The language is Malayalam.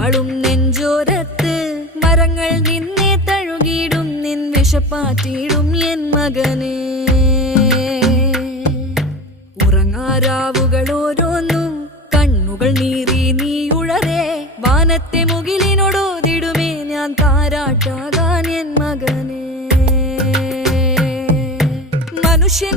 വാളും നെഞ്ചോരത്ത് മരങ്ങൾ നിന്നെ തഴുകിയിടും നിൻ വിഷപ്പാറ്റിയിടും എൻ മകനെ. ഉറങ്ങാരാവുകൾ ഓരോന്നും കണ്ണുകൾ നീറി നീ ഉഴറേ വാനത്തെ മുകിലിനോടോതിടുമേ ഞാൻ താരാട്ടാകാൻ എൻ മകനെ. മനുഷ്യൻ